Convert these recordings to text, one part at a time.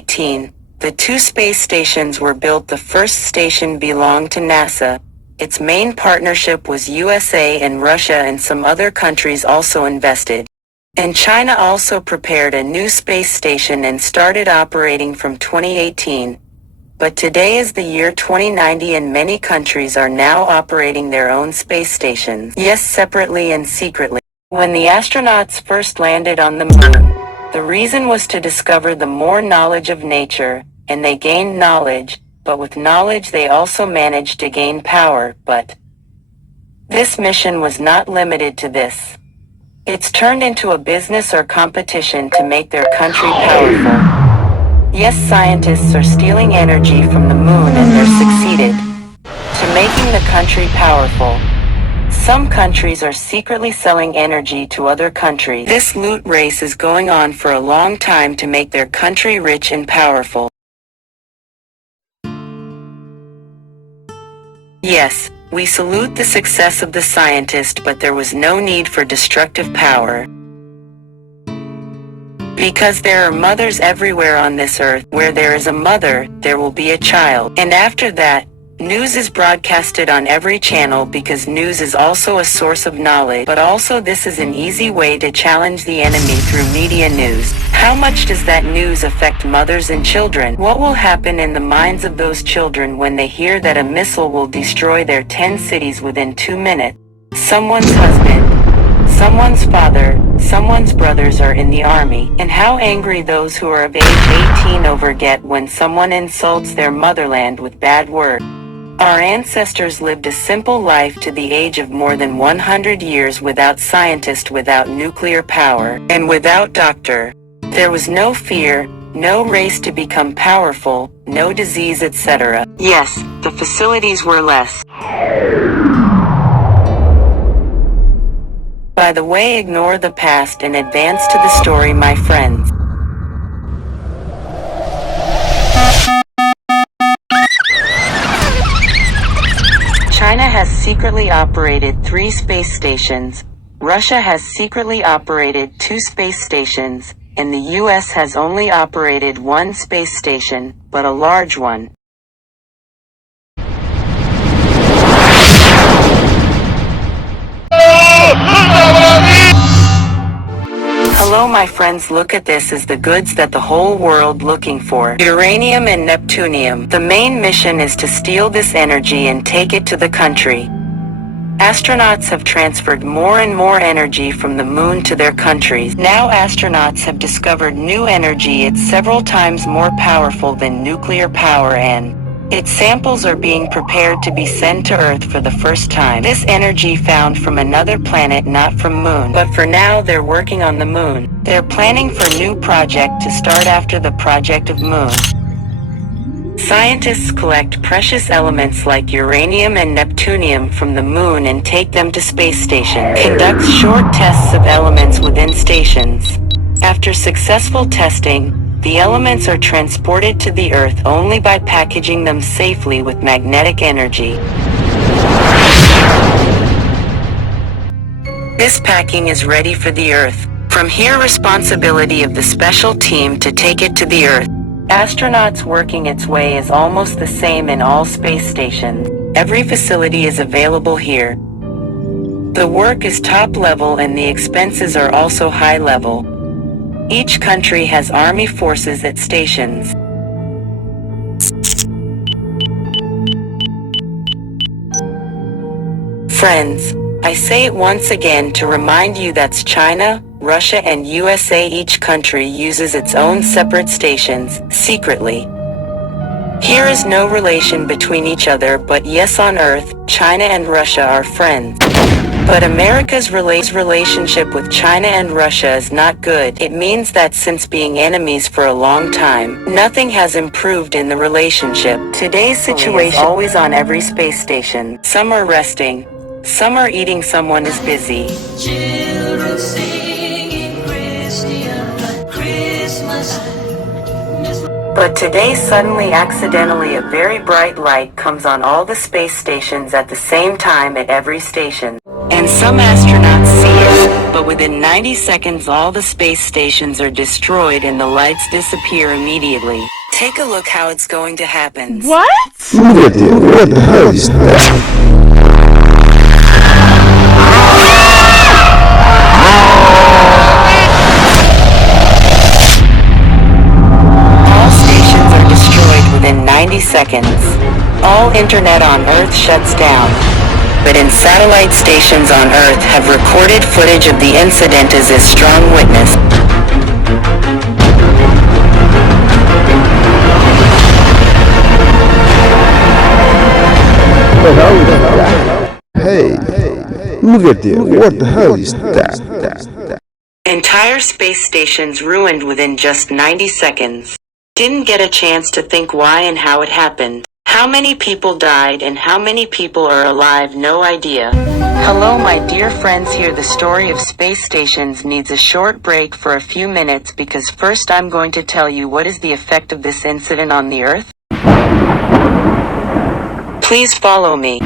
2018, the two space stations were built. The first station belonged to NASA. Its main partnership was USA and Russia, and some other countries also invested. And China also prepared a new space station and started operating from 2018. But today is the year 2090 and many countries are now operating their own space stations. Yes, separately and secretly. When the astronauts first landed on the moon, the reason was to discover the more knowledge of nature, and they gained knowledge, but with knowledge they also managed to gain power. But this mission was not limited to this. It's turned into a business or competition to make their country powerful. Yes, scientists are stealing energy from the moon and they're succeeded to making the country powerful. Some countries are secretly selling energy to other countries. This loot race is going on for a long time to make their country rich and powerful. Yes, we salute the success of the scientist, but there was no need for destructive power. Because there are mothers everywhere on this earth. Where there is a mother, there will be a child. And after that, news is broadcasted on every channel because news is also a source of knowledge. But also this is an easy way to challenge the enemy through media news. How much does that news affect mothers and children? What will happen in the minds of those children when they hear that a missile will destroy their 10 cities within 2 minutes? Someone's husband, someone's father, someone's brothers are in the army. And how angry those who are of age 18 over get when someone insults their motherland with bad words. Our ancestors lived a simple life to the age of more than 100 years without scientists, without nuclear power, and without doctor. There was no fear, no race to become powerful, no disease, etc. Yes, the facilities were less. By the way, ignore the past and advance to the story, my friends. China has secretly operated 3 space stations, Russia has secretly operated 2 space stations, and the US has only operated 1 space station, but a large one. Hello my friends, look at this is the goods that the whole world looking for. Uranium and neptunium. The main mission is to steal this energy and take it to the country. Astronauts have transferred more and more energy from the moon to their countries. Now astronauts have discovered new energy. It's several times more powerful than nuclear power, and its samples are being prepared to be sent to Earth for the first time. This energy found from another planet, not from moon. But for now they're working on the moon. They're planning for a new project to start after the project of moon. Scientists collect precious elements like uranium and neptunium from the moon and take them to space stations. Conducts short tests of elements within stations. After successful testing, the elements are transported to the Earth only by packaging them safely with magnetic energy. This packing is ready for the Earth. From here, responsibility of the special team to take it to the Earth. Astronauts working its way is almost the same in all space stations. Every facility is available here. The work is top level and the expenses are also high level. Each country has army forces at stations. Friends, I say it once again to remind you that's China, Russia and USA. Each country uses its own separate stations, secretly. Here is no relation between each other, but yes, on Earth, China and Russia are friends. But America's relationship with China and Russia is not good. It means that since being enemies for a long time, nothing has improved in the relationship. Today's situation is always on every space station. Some are resting, some are eating, someone is busy. Children singing Christmas. But today suddenly accidentally a very bright light comes on all the space stations at the same time at every station. And some astronauts see it. But within 90 seconds all the space stations are destroyed and the lights disappear immediately. Take a look how it's going to happen. What? Look at this. What the hell is that? All stations are destroyed within 90 seconds. All internet on Earth shuts down. But in satellite stations on Earth have recorded footage of the incident as a strong witness. Hey, look at this. What the hell is that? Entire space stations ruined within just 90 seconds. Didn't get a chance to think why and how it happened. How many people died and how many people are alive, no idea. Hello my dear friends, here the story of space stations needs a short break for a few minutes because first I'm going to tell you what is the effect of this incident on the Earth. Please follow me. In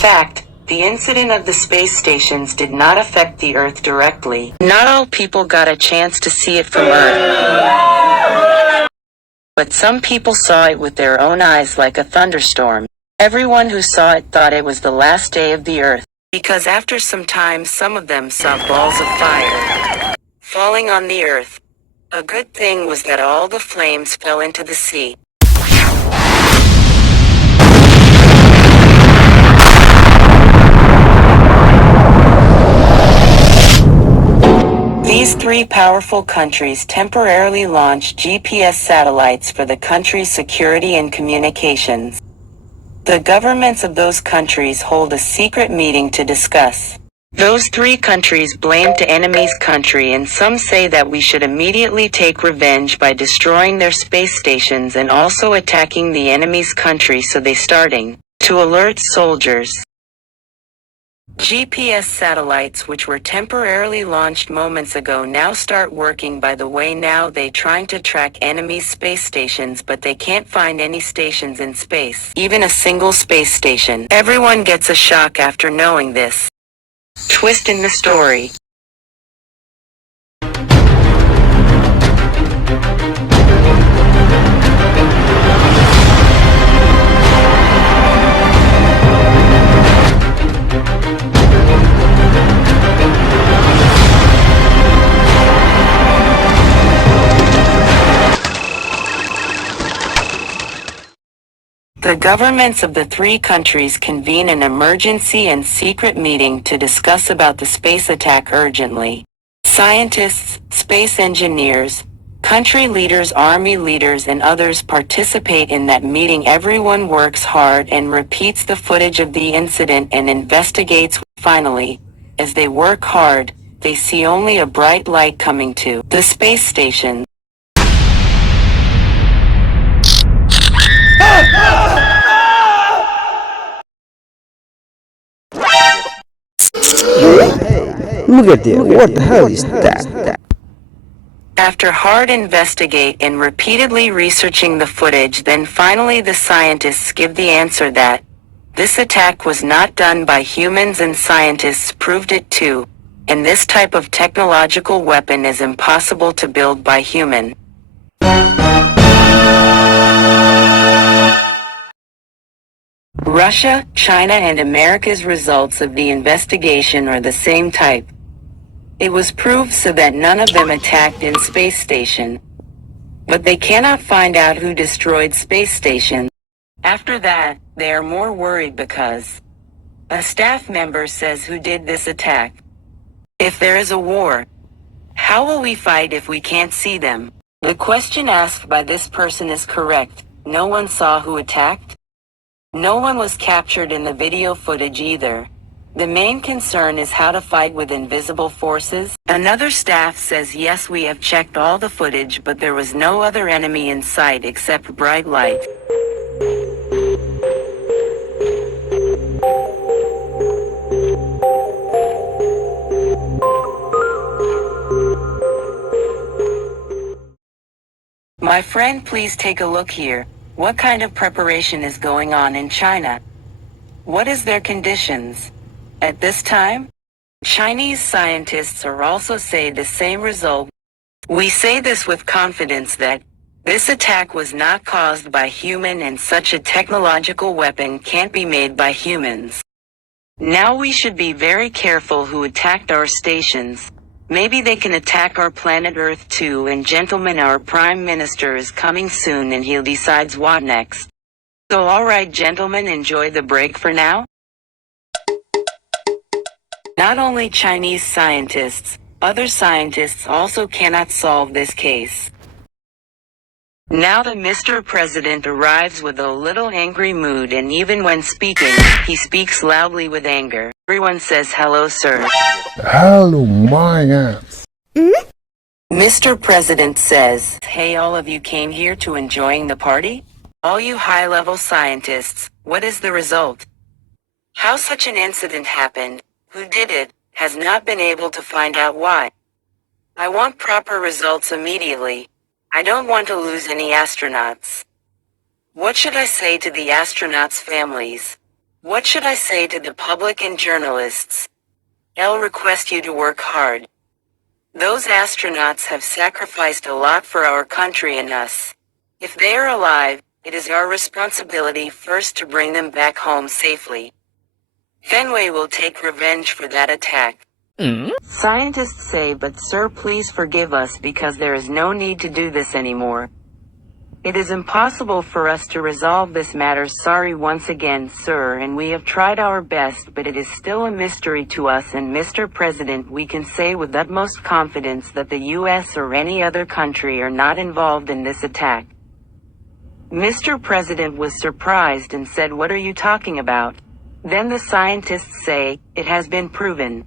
fact, the incident of the space stations did not affect the Earth directly. Not all people got a chance to see it from Earth. But some people saw it with their own eyes like a thunderstorm. Everyone who saw it thought it was the last day of the Earth. Because after some time some of them saw balls of fire falling on the Earth. A good thing was that all the flames fell into the sea. These three powerful countries temporarily launched GPS satellites for the country's security and communications. The governments of those countries hold a secret meeting to discuss. Those three countries blamed the enemy's country, and some say that we should immediately take revenge by destroying their space stations and also attacking the enemy's country, so they starting to alert soldiers. GPS satellites which were temporarily launched moments ago now start working. By the way, now they trying to track enemy space stations, but they can't find any stations in space, even a single space station. Everyone gets a shock after knowing this. Twist in the story. The governments of the three countries convene an emergency and secret meeting to discuss about the space attack urgently. Scientists, space engineers, country leaders, army leaders and others participate in that meeting. Everyone works hard and repeats the footage of the incident and investigates. Finally, as they work hard, they see only a bright light coming to the space station. Look at this. What the hell is that? After hard investigate and repeatedly researching the footage, then finally the scientists give the answer that this attack was not done by humans, and scientists proved it too. And this type of technological weapon is impossible to build by human. Russia, China and America's results of the investigation are the same type. It was proved so that none of them attacked in space station. But they cannot find out who destroyed space station. After that, they are more worried because a staff member says who did this attack. If there is a war, how will we fight if we can't see them? The question asked by this person is correct. No one saw who attacked. No one was captured in the video footage either. The main concern is how to fight with invisible forces. Another staff says yes, we have checked all the footage, but there was no other enemy in sight except bright light. My friend, please take a look here. What kind of preparation is going on in China? What is their conditions? At this time, Chinese scientists are also say the same result. We say this with confidence that this attack was not caused by human and such a technological weapon can't be made by humans. Now we should be very careful who attacked our stations. Maybe they can attack our planet Earth too, and gentlemen, our Prime Minister is coming soon and he'll decides what next. So alright gentlemen, enjoy the break for now. Not only Chinese scientists, other scientists also cannot solve this case. Now the Mr. President arrives with a little angry mood, and even when speaking, he speaks loudly with anger. Everyone says hello sir. Hello, my ass. Mr. President says, hey, all of you came here to enjoying the party? All you high-level scientists, what is the result? How such an incident happened, who did it, has not been able to find out why. I want proper results immediately. I don't want to lose any astronauts. What should I say to the astronauts' families? What should I say to the public and journalists? I'll request you to work hard. Those astronauts have sacrificed a lot for our country and us. If they are alive, it is our responsibility first to bring them back home safely. Fenway will take revenge for that attack. Scientists say, but sir, please forgive us because there is no need to do this anymore. It is impossible for us to resolve this matter. Sorry once again, sir, and we have tried our best, but it is still a mystery to us. And Mr. President, we can say with utmost confidence that the US or any other country are not involved in this attack. Mr. President was surprised and said, what are you talking about? Then the scientists say, it has been proven.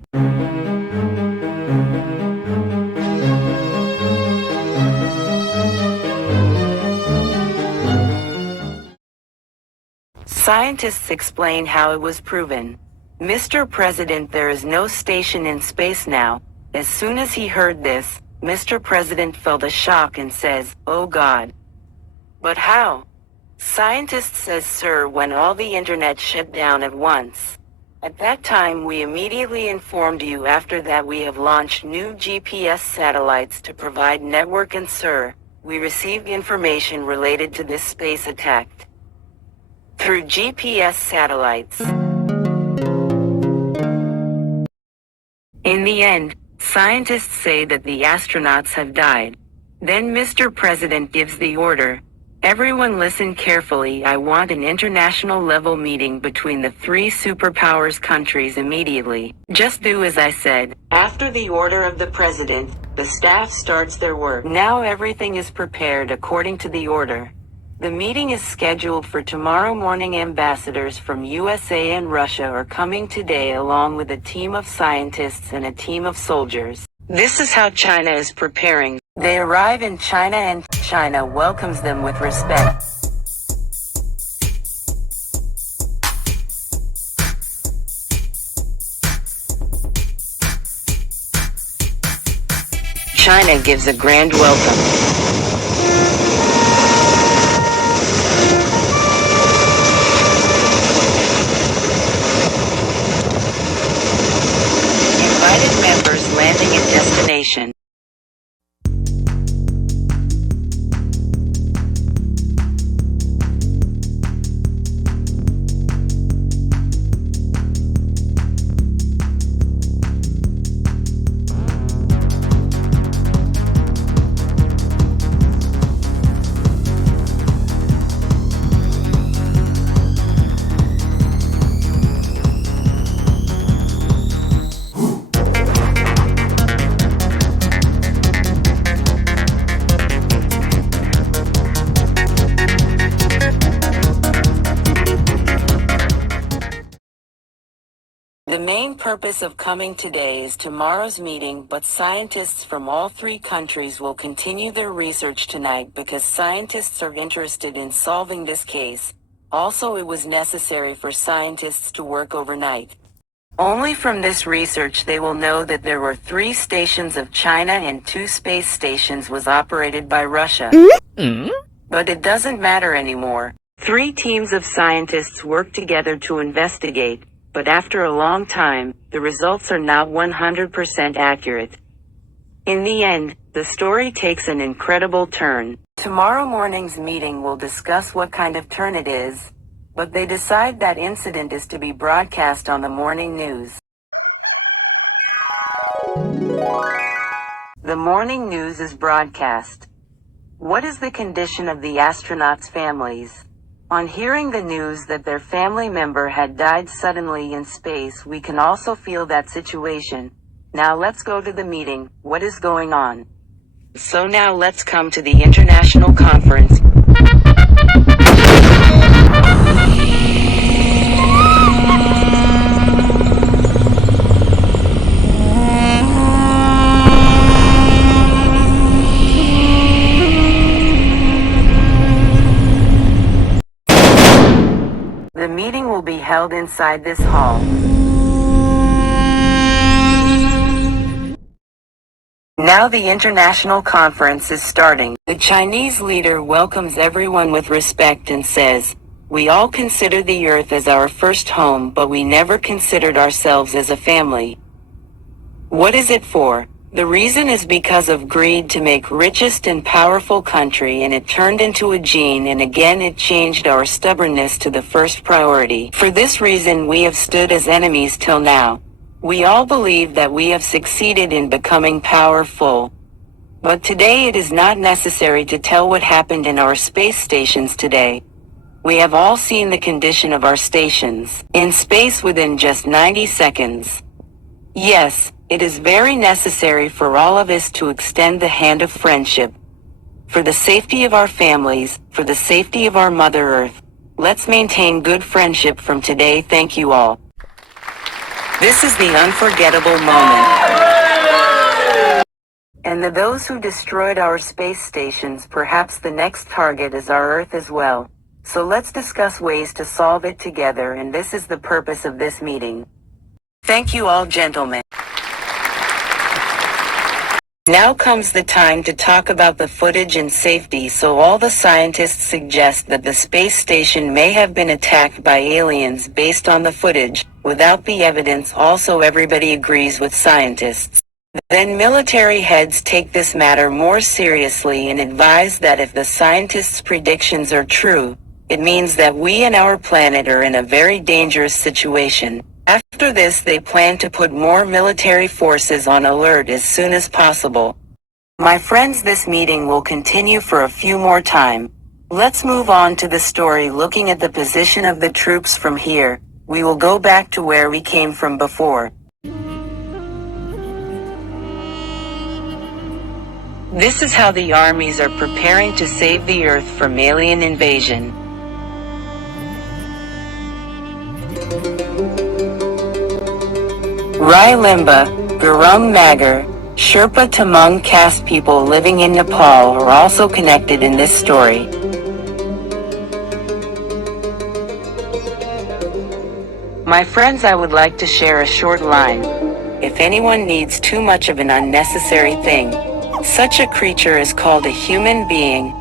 Scientists explain how it was proven. Mr. President, there is no station in space now. As soon as he heard this, Mr. President felt a shock and says, oh God. But how? Scientist says, sir, when all the internet shut down at once. At that time we immediately informed you. After that we have launched new GPS satellites to provide network, and sir, we received information related to this space attack through GPS satellites. In the end, scientists say that the astronauts have died. Then Mr. President gives the order. Everyone listen carefully. I want an international level meeting between the three superpowers countries immediately. Just do as I said. After the order of the president, the staff starts their work. Now everything is prepared according to the order. The meeting is scheduled for tomorrow morning. Ambassadors from USA and Russia are coming today along with a team of scientists and a team of soldiers. This is how China is preparing. They arrive in China and China welcomes them with respect. China gives a grand welcome. Invited members landing at destination. The main purpose of coming today is tomorrow's meeting, but scientists from all three countries will continue their research tonight because scientists are interested in solving this case. Also, it was necessary for scientists to work overnight. Only from this research they will know that there were 3 stations of China and 2 space stations was operated by Russia. But it doesn't matter anymore. 3 teams of scientists work together to investigate. But after a long time, the results are not 100% accurate. In the end, the story takes an incredible turn. Tomorrow morning's meeting will discuss what kind of turn it is, but they decide that incident is to be broadcast on the morning news. The morning news is broadcast. What is the condition of the astronauts' families? On hearing the news that their family member had died suddenly in space, we can also feel that situation. Now let's go to the meeting. What is going on? So now let's come to the international conference. The meeting will be held inside this hall. Now the international conference is starting. The Chinese leader welcomes everyone with respect and says, "We all consider the Earth as our first home, but we never considered ourselves as a family." What is it for? The reason is because of greed to make richest and powerful country, and it turned into a gene, and again it changed our stubbornness to the first priority. For this reason we have stood as enemies till now. We all believe that we have succeeded in becoming powerful. But today it is not necessary to tell what happened in our space stations today. We have all seen the condition of our stations in space within just 90 seconds. Yes, it is very necessary for all of us to extend the hand of friendship. For the safety of our families, for the safety of our Mother Earth, let's maintain good friendship from today. Thank you all. This is the unforgettable moment. And to those who destroyed our space stations, perhaps the next target is our Earth as well. So let's discuss ways to solve it together, and this is the purpose of this meeting. Thank you all, gentlemen. Now comes the time to talk about the footage and safety. So all the scientists suggest that the space station may have been attacked by aliens based on the footage, without the evidence. Also everybody agrees with scientists. Then military heads take this matter more seriously and advise that if the scientists' predictions are true, it means that we and our planet are in a very dangerous situation. After this, they plan to put more military forces on alert as soon as possible. My friends, this meeting will continue for a few more time. Let's move on to the story. Looking at the position of the troops from here, we will go back to where we came from before. This is how the armies are preparing to save the Earth from alien invasion. Rai Limba, Gurung Magar, Sherpa Tamang caste people living in Nepal are also connected in this story. My friends, I would like to share a short line. If anyone needs too much of an unnecessary thing, such a creature is called a human being.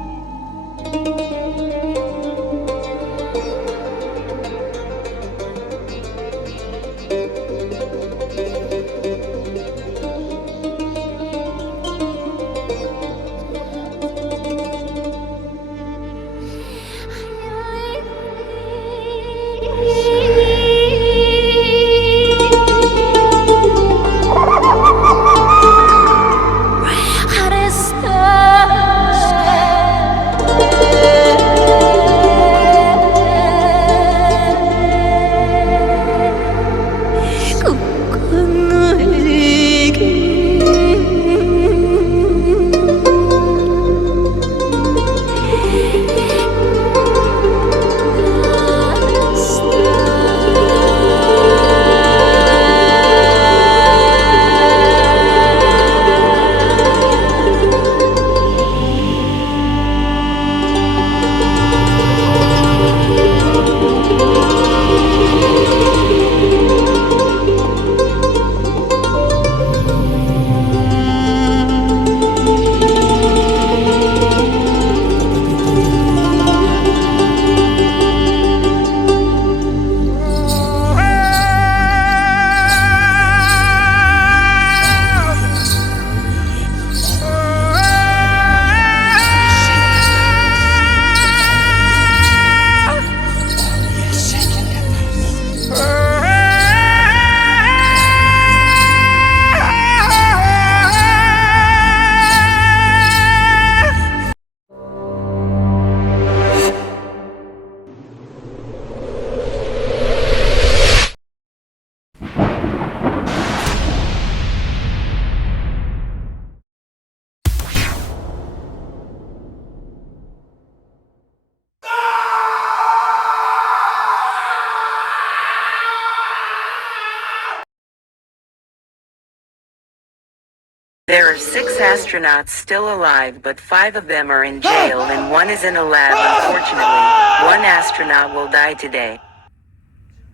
6 astronauts still alive, but 5 of them are in jail and 1 is in a lab. Unfortunately, 1 astronaut will die today.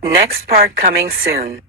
Next part coming soon.